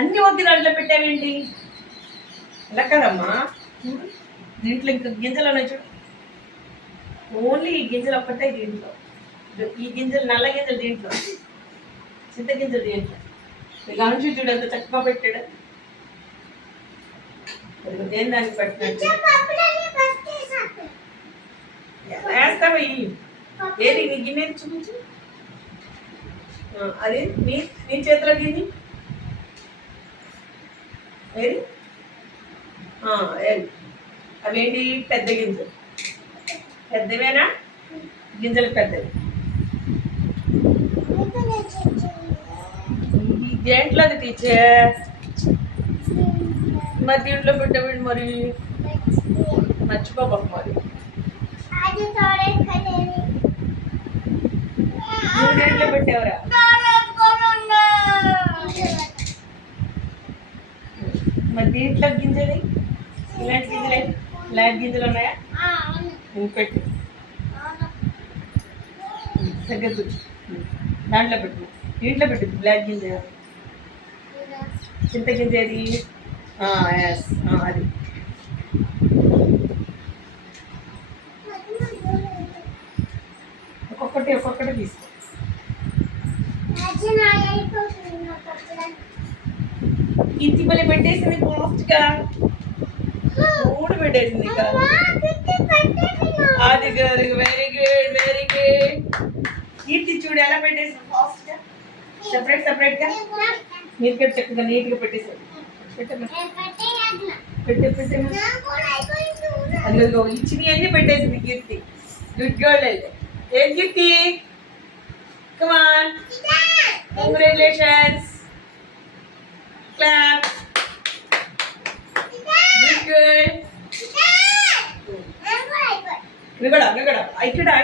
అన్ని ఒకే దాంట్లో పెట్టావేంటి? అలా కదమ్మా, దీంట్లో ఇంకా గింజలు ఉన్నాయి చూడు. ఓన్లీ ఈ గింజలు ఒక్కటే దీంట్లో. ఈ గింజలు నల్ల గింజలు దీంట్లో, చింత గింజలు దీంట్లో. గమనించి చూడు ఎంత చక్కగా పెట్టాడు. దేని దానికి పెట్టినట్టు వేస్తావా? ఏది నీ గిన్నె చూపించు. అది నీ నీ చేతిలో గిన్నె ఏది? అవేంటి? పెద్ద గింజలు. పెద్దవేనా? గింజలు పెద్దవి. దేంట్లో అది టీచర్? మరి దీంట్లో పెట్టవేంటి మరి? మర్చిపోక మరి. నువ్వు దేంట్లో పెట్టావురా? మరి దీంట్లో గింజలు ఇలాంటి గింజలు బ్లాక్ గింజలు ఉన్నాయా? నువ్వు పెట్టు, దగ్గర కూర్చు. దాంట్లో పెట్టు, దీంట్లో పెట్టు. బ్లాక్ గింజ, చింత గింజ ఏది? ఎస్, అది. ఒక్కొక్కటి తీసుకో. ఇంటి పని పెట్టేసింది ఫాస్ట్గా. మూడు పెట్టేసింది. అది వెరీ గుడ్, వెరీ గుడ్. కీర్తి చూడు ఎలా పెట్టేసింది ఫాస్ట్గా, సెపరేట్గా. నీట్గా చక్కగా నీట్గా పెట్టేసాడు. అదిగో ఇచ్చినవి అన్నీ పెట్టేసింది కీర్తి. గుడ్ గర్ల్ అయితే. ఏం Keerthi? Come on, congratulations, clap. Good girl. నువ్వు కూడా ఇక్కడ